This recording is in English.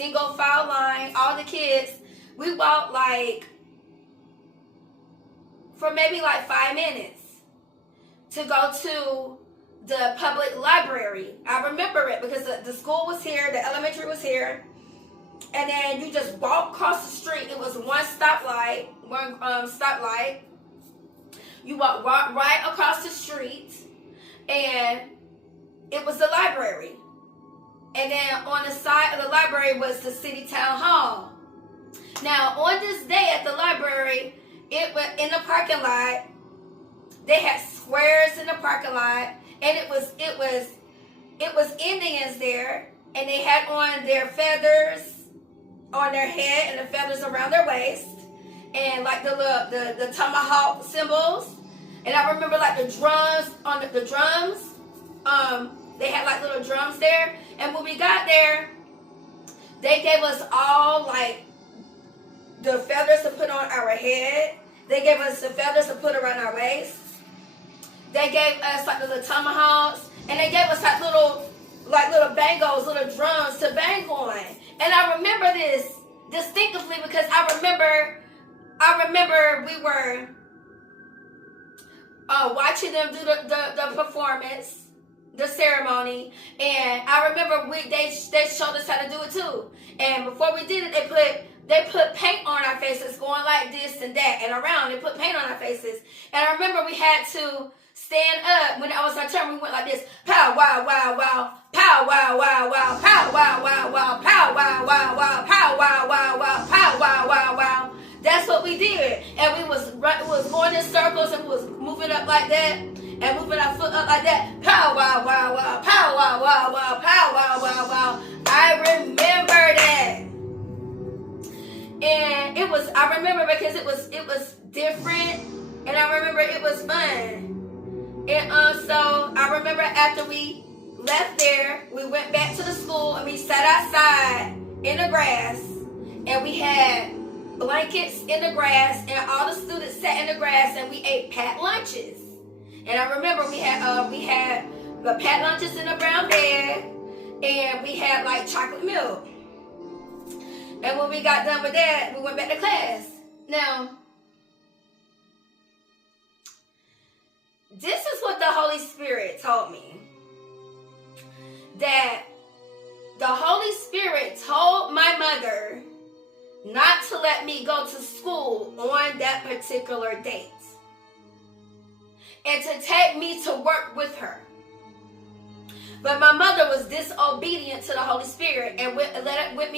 single file line, all the kids. We walked like for maybe like 5 minutes to go to the public library. I remember it because the school was here, the elementary was here, and then you just walk across the street. It was one stoplight. You walk right across the street, and it was the library. And then on the side of the library was the city town hall. Now, on this day at the library, it was in the parking lot. They had squares in the parking lot, and it was Indians there, and they had on their feathers on their head and the feathers around their waist, and like the tomahawk symbols. And I remember like the drums on the drums. They had like little drums there, and when we got there, they gave us all like the feathers to put on our head. They gave us the feathers to put around our waist. They gave us like the little tomahawks, and they gave us like little bangos, little drums to bang on. And I remember this distinctively because I remember we were watching them do the performance, the ceremony, and I remember they showed us how to do it too. And before we did it, they put paint on our faces, going like this and that and around. They put paint on our faces, and I remember we had to stand up when it was our turn. We went like this: pow wow wow wow, pow wow wow wow, pow wow wow wow, pow wow wow wow, pow wow wow wow, pow wow wow wow. That's what we did, and we was going in circles, and we was moving up like that, and moving our foot up like that. Pow wow wow wow, pow wow wow wow, pow wow wow wow. I remember that, and I remember because it was different, and I remember it was fun. And so I remember after we left there, we went back to the school, and we sat outside in the grass, and we had blankets in the grass, and all the students sat in the grass, and we ate packed lunches. And I remember we had the packed lunches in a brown bag, and we had like chocolate milk. And when we got done with that, we went back to class. Now, this is what the Holy Spirit told me. That the Holy Spirit told my mother not to let me go to school on that particular date, and to take me to work with her. But my mother was disobedient to the Holy Spirit and went